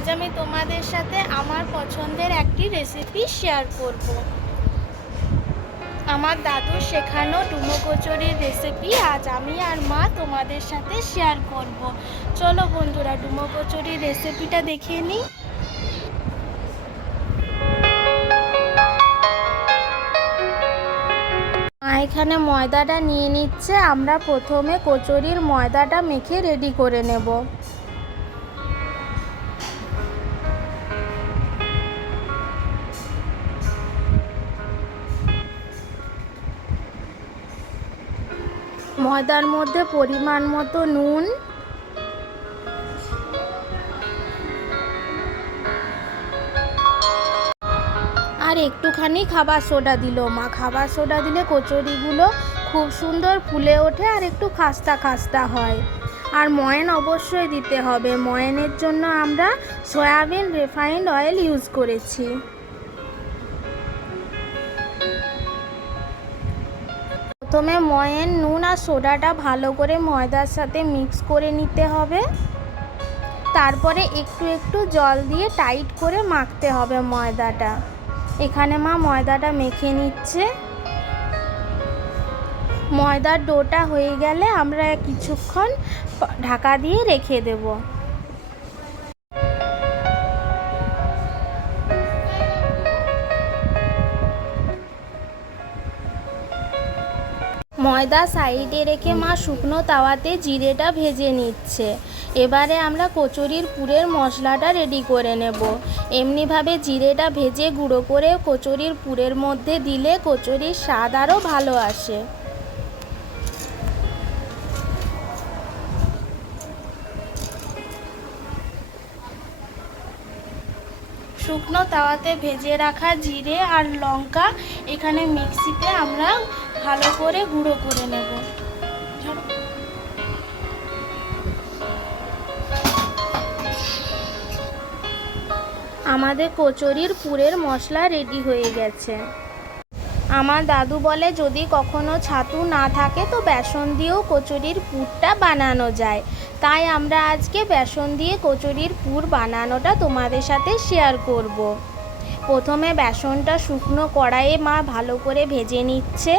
আজ আমি তোমাদের সাথে আমার পছন্দের একটি রেসিপি শেয়ার করব। আমার দাদুর শেখানো ডুমো কচুরির রেসিপি আজ আমি আর মা তোমাদের সাথে শেয়ার করব। চলো বন্ধুরা, ডুমো কচুরির রেসিপিটা দেখে নিই। মা এখানে ময়দাটা নিয়ে নিচ্ছে। আমরা প্রথমে কচুরির ময়দাটা মেখে রেডি করে নেব। ময়দার মধ্যে পরিমাণ মতো নুন, আর একটুখানি খাবার সোডা দিল মা। খাবার সোডা দিলে কচুরিগুলো খুব সুন্দর ফুলে ওঠে আর একটু খাস্তা খাস্তা হয়। আর ময়ান অবশ্যই দিতে হবে। ময়ানের জন্য আমরা সয়াবিন রিফাইন্ড অয়েল ইউজ করেছি। প্রথমে ময়ান, নুন আর সোডাটা ভালো করে ময়দার সাথে মিক্স করে নিতে হবে। তারপরে একটু একটু জল দিয়ে টাইট করে মাখতে হবে ময়দাটা। এখানে মা ময়দাটা মেখে নিচ্ছে। ময়দার ডোটা হয়ে গেলে আমরা কিছুক্ষণ ঢাকা দিয়ে রেখে দেব। ময়দা সাইডে রেখে মা শুকনো তাওয়াতে জিরেটা ভেজে নিচ্ছে। এবারে আমরা কচুরির পুরের মশলাটা রেডি করে নেব। এমনিভাবে জিরেটা ভেজে গুঁড়ো করে কচুরির পুরের মধ্যে দিলে কচুরির স্বাদ আরও ভালো আসে। শুকনো তাওয়াতে ভেজে রাখা জিরে আর লঙ্কা এখানে মিক্সিতে আমরা ভালো করে গুঁড়ো করে নেব। আমাদের কচুরির পুরের মশলা রেডি হয়ে গেছে। আমার দাদু বলে যদি কখনো ছাতু না থাকে তো বেসন দিয়েও কচুরির পুরটা বানানো যায়। তাই আমরা আজকে বেসন দিয়ে কচুরির পুর বানানোটা তোমাদের সাথে শেয়ার করব। প্রথমে বেসনটা শুকনো কড়াইয়ে মা ভালো করে ভেজে নিচ্ছে।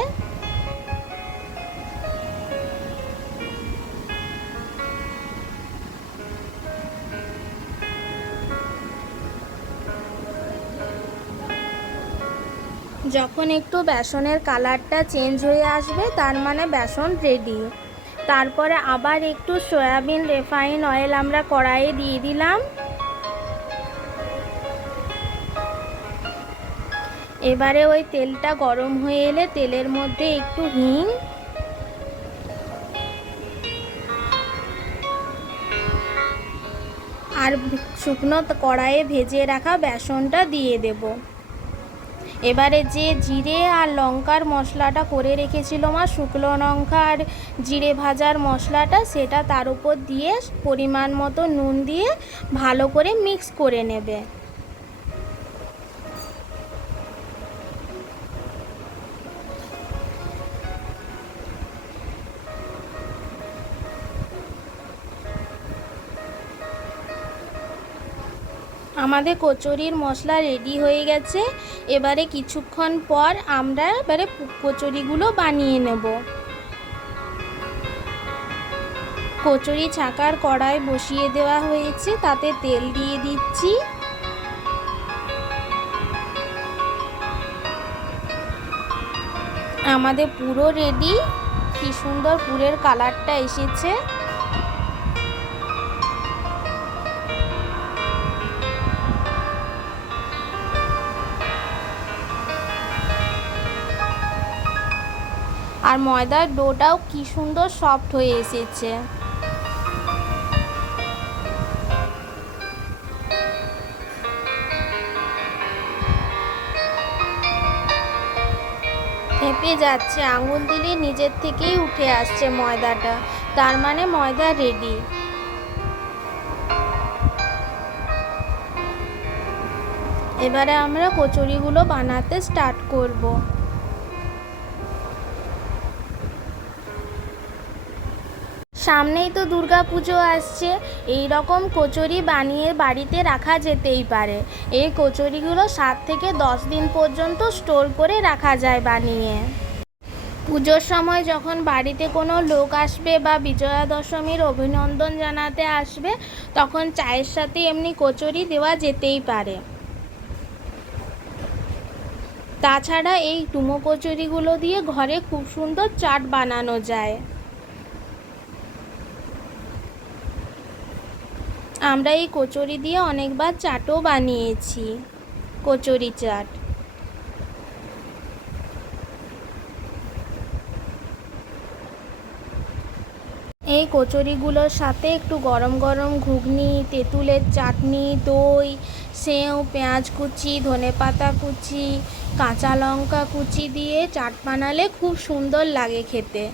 যখন একটু বেসনের কালারটা চেঞ্জ হয়ে আসবে তার মানে বেসন রেডি। তারপরে আবার একটু সয়াবিন রিফাইন অয়েল আমরা কড়াইয়ে দিয়ে দিলাম। এবারে ওই তেলটা গরম হয়ে এলে তেলের মধ্যে একটু হিং আর শুকনো কড়াইয়ে ভেজে রাখা বেসনটা দিয়ে দেব। এবারে যে জিরে আর লঙ্কার মশলাটা করে রেখেছিল মা, শুকনো লঙ্কা আর জিরে ভাজার মশলাটা, সেটা তার উপর দিয়ে পরিমাণ মতো নুন দিয়ে ভালো করে মিক্স করে নেবে। আমাদের কচুরির মশলা রেডি হয়ে গেছে। এবারে কিছুক্ষণ পর আমরা কচুরিগুলো বানিয়ে নেব। কচুরি ছাকার কড়াই বসিয়ে দেওয়া হয়েছে, তাতে তেল দিয়ে দিচ্ছি। আমাদের পুরো রেডি। কি সুন্দর পুরের কালারটা এসেছে। আর ময়দার ডোটাও কি সুন্দর সফট হয়ে এসেছে। ফেঁপে যাচ্ছে, আঙুল দিলে নিজের থেকেই উঠে আসছে ময়দাটা, তার মানে ময়দা রেডি। এবারে আমরা কচুরিগুলো বানাতে স্টার্ট করব। সামনেই তো দুর্গাপুজো আসছে, এই রকম কচুরি বানিয়ে বাড়িতে রাখা যেতেই পারে। এই কচুরিগুলো 7 থেকে 10 দিন পর্যন্ত স্টোর করে রাখা যায় বানিয়ে। পুজোর সময় যখন বাড়িতে কোনো লোক আসবে বা বিজয়া দশমীর অভিনন্দন জানাতে আসবে, তখন চায়ের সাথে এমনি কচুরি দেওয়া যেতেই পারে। তাছাড়া এই ডুমো কচুরিগুলো দিয়ে ঘরে খুব সুন্দর চাট বানানো যায়। আমরা এই কচুরি দিয়ে অনেকবার চাটও বানিয়েছি, কচুরি চাট। এই কচুরিগুলোর সাথে একটু গরম গরম ঘুগনি, তেঁতুলের চাটনি, দই, সেও, পেঁয়াজ কুচি, ধনেপাতা কুচি, কাঁচা লঙ্কা কুচি দিয়ে চাট বানালে খুব সুন্দর লাগে খেতে।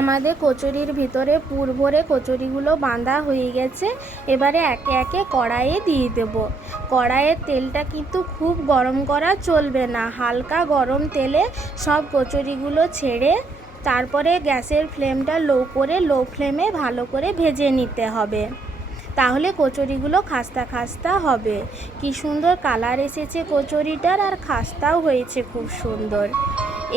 আমাদের কচুরির ভিতরে পুর ভরে কচুরিগুলো বাঁধা হয়ে গেছে। এবারে একে একে কড়াইয়ে দিয়ে দেব। কড়াইয়ের তেলটা কিন্তু খুব গরম করা চলবে না, হালকা গরম তেলে সব কচুরিগুলো ছেড়ে তারপরে গ্যাসের ফ্লেমটা লো করে লো ফ্লেমে ভালো করে ভেজে নিতে হবে, তাহলে কচুরিগুলো খাস্তা খাস্তা হবে। কি সুন্দর কালার এসেছে কচুরিটার, আর খাস্তাও হয়েছে খুব সুন্দর।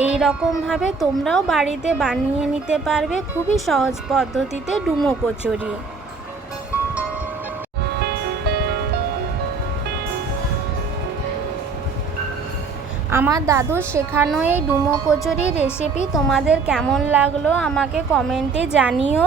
এই রকমভাবে তোমরাও বাড়িতে বানিয়ে নিতে পারবে খুবই সহজ পদ্ধতিতে ডুমো কচুরি। আমার দাদুর শেখানো এই ডুমো কচুরির রেসিপি তোমাদের কেমন লাগলো আমাকে কমেন্টে জানিও।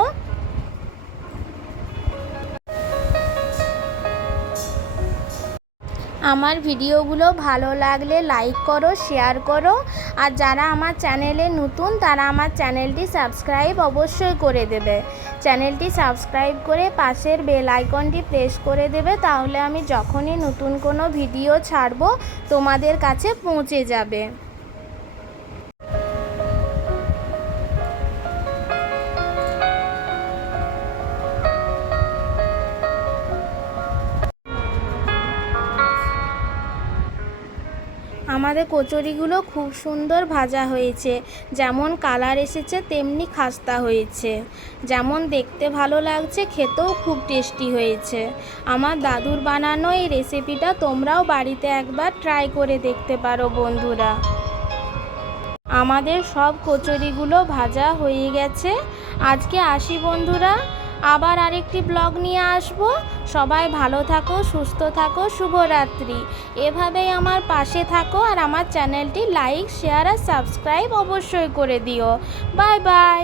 আমার ভিডিওগুলো ভালো লাগলে লাইক করো, শেয়ার করো, আর যারা আমার চ্যানেলে নতুন তারা আমার চ্যানেলটি সাবস্ক্রাইব অবশ্যই করে দেবে। চ্যানেলটি সাবস্ক্রাইব করে পাশের বেল আইকনটি প্রেস করে দেবে, তাহলে আমি যখনই নতুন কোনো ভিডিও ছাড়বো তোমাদের কাছে পৌঁছে যাবে। আমাদের কচুরিগুলো খুব সুন্দর ভাজা হয়েছে, যেমন কালার এসেছে তেমনি খাস্তা হয়েছে, যেমন দেখতে ভালো লাগছে খেতেও খুব টেস্টি হয়েছে। আমার দাদুর বানানো এই রেসিপিটা তোমরাও বাড়িতে একবার ট্রাই করে দেখতে পারো বন্ধুরা। আমাদের সব কচুরিগুলো ভাজা হয়ে গেছে। আজকে আসি বন্ধুরা, আবার আরেকটি ব্লগ নিয়ে আসবো। সবাই ভালো থাকো, সুস্থ থাকো, শুভরাত্রি। এভাবেই আমার পাশে থাকো, আর আমার চ্যানেলটি লাইক, শেয়ার আর সাবস্ক্রাইব অবশ্যই করে দিও। Bye bye.